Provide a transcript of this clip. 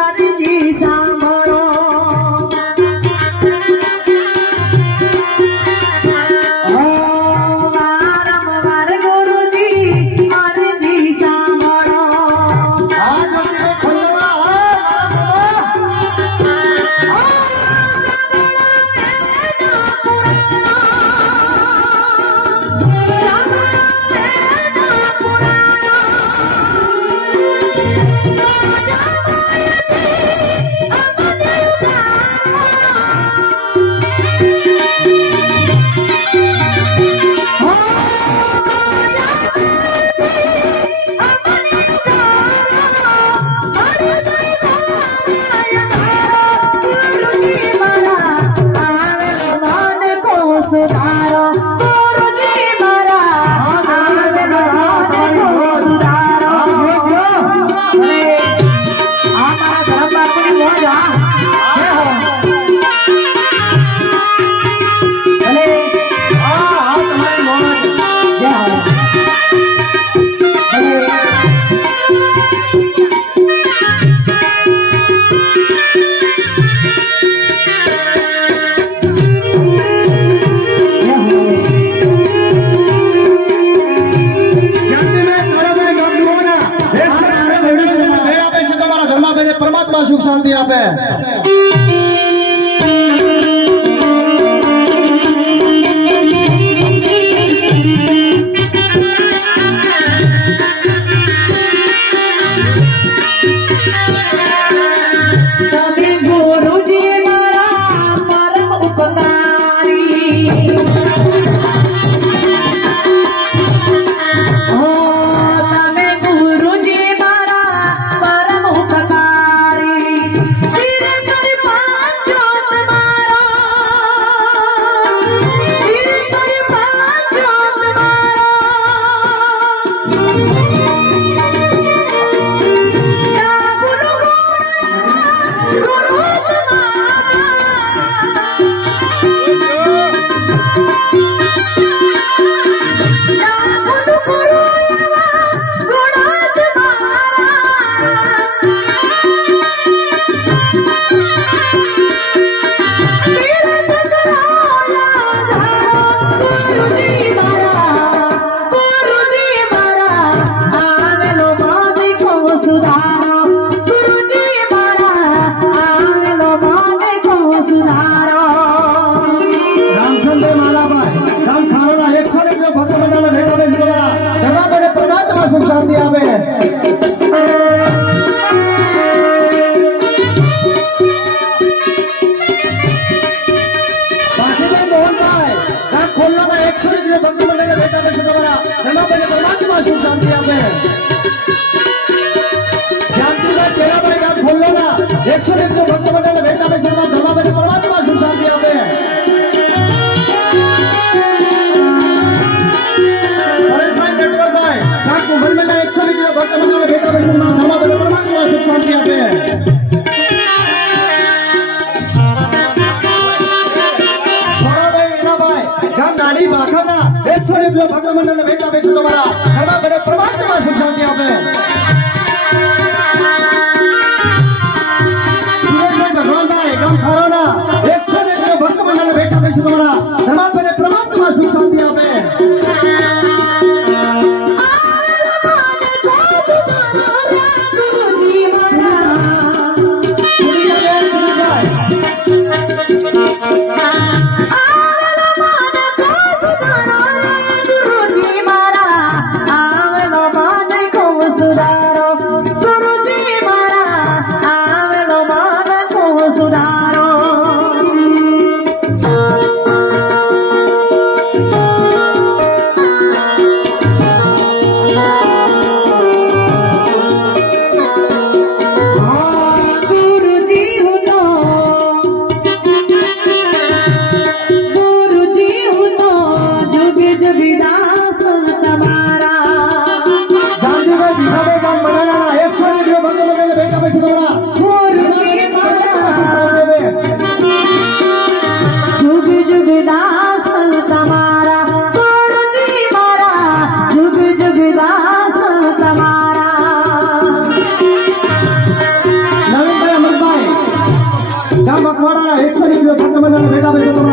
আর জি સુખ શાંતિ આપે. સોટી આપે ભાઈ ગામ નાની ભાખરના એકસો ને જો ભગવાન મંડળ બેટા બેસો તમારા. હેમા બને પ્રમાણ carga de retornar.